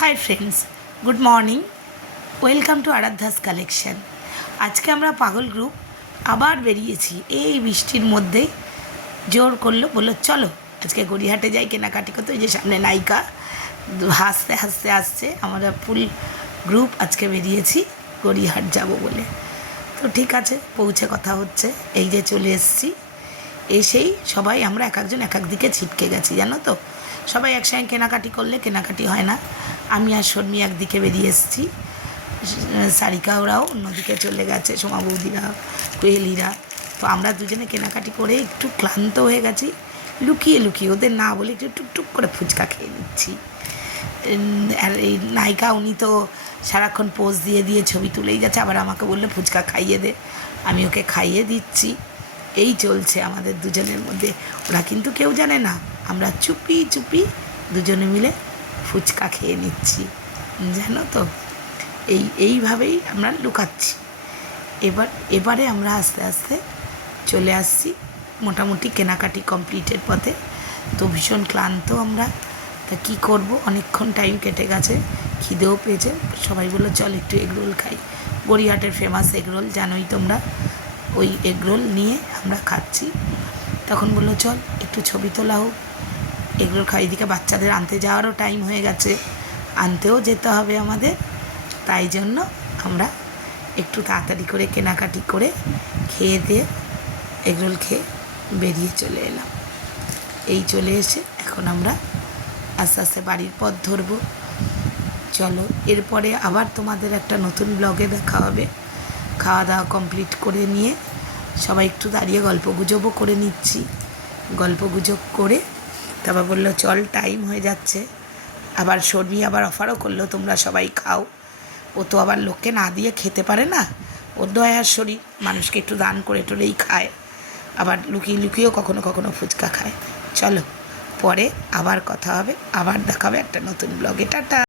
High friends, good morning. Welcome to Aradhya's collection. আজকে আমরা পাগল গ্রুপ আবার বেরিয়েছি এই বৃষ্টির মধ্যে। জোর করলো, বললো চলো আজকে গড়িয়াহাটে যাই কেনাকাটি করতে। ওই যে সামনে নায়িকা হাসতে হাসতে আসছে। আমরা ফুল গ্রুপ আজকে বেরিয়েছি গড়িয়াহাট যাব বলে। তো ঠিক আছে, পৌঁছে কথা হচ্ছে। এই যে চলে এসেছি। এসেই সবাই আমরা এক একজন এক এক দিকে ছিটকে গেছি, জানো তো। সবাই একসঙ্গে কেনাকাটি করলে কেনাকাটি হয় না। আমি আর শর্মি একদিকে বেরিয়ে এসেছি, সারিকা ওরাও অন্যদিকে চলে গেছে, সোমা বৌদিরা, কোয়েলিরা। তো আমরা দুজনে কেনাকাটি করে একটু ক্লান্ত হয়ে গেছি। লুকিয়ে লুকিয়ে, ওদের না বলে একটু টুকটুক করে ফুচকা খেয়ে নিচ্ছি। আর এই নায়িকা উনি তো সারাক্ষণ পোজ দিয়ে দিয়ে ছবি তুলেই যাচ্ছে। আবার আমাকে বললে ফুচকা খাইয়ে দে, আমি ওকে খাইয়ে দিচ্ছি। এই চলছে আমাদের দুজনের মধ্যে। ওরা কিন্তু কেউ জানে না, আমরা চুপি চুপি দুজনে মিলে ফুচকা খেয়ে নিচ্ছি, জানো তো। এইভাবেই আমরা লুকাচ্ছি। এবারে আমরা আস্তে আস্তে চলে আসছি মোটামুটি কেনাকাটি কমপ্লিটের পথে। তো ভীষণ ক্লান্ত আমরা। তা কী করবো, অনেকক্ষণ টাইম কেটে গেছে, খিদেও পেয়েছে। সবাই বললো চল একটু এগরোল খাই। গড়িয়াহাটের ফেমাস এগরোল জানোই তোমরা। ওই এগরোল নিয়ে আমরা খাচ্ছি। তখন বললো চল একটু ছবি তোলা হোক, এগরোল খাই। এদিকে বাচ্চাদের আনতে যাওয়ারও টাইম হয়ে গেছে, আনতেও যেতে হবে আমাদের। তাই জন্য আমরা একটু তাড়াতাড়ি করে কেনাকাটি করে খেয়ে দিয়ে এগরোল খেয়ে বেরিয়ে চলে এলাম। এই চলে এসে এখন আমরা আস্তে আস্তে বাড়ির পথ ধরবো। চলো, এরপরে আবার তোমাদের একটা নতুন ব্লগে দেখা হবে। খাওয়া দাওয়া কমপ্লিট করে নিয়ে সবাই একটু দাঁড়িয়ে গল্পগুজবও করে নিচ্ছি। গল্পগুজব করে তারপর বললো চল, টাইম হয়ে যাচ্ছে। আবার শর্মি আবার অফারও করলো তোমরা সবাই খাও। ও তো আবার লোককে না দিয়ে খেতে পারে না, ওর দয়ার শরীর, মানুষকে একটু দান করে টোরেই খায়। আবার লুকিয়ে লুকিয়েও কখনো কখনো ফুচকা খায়। চলো, পরে আবার কথা হবে, আবার দেখাবে একটা নতুন ব্লগে। টাটা।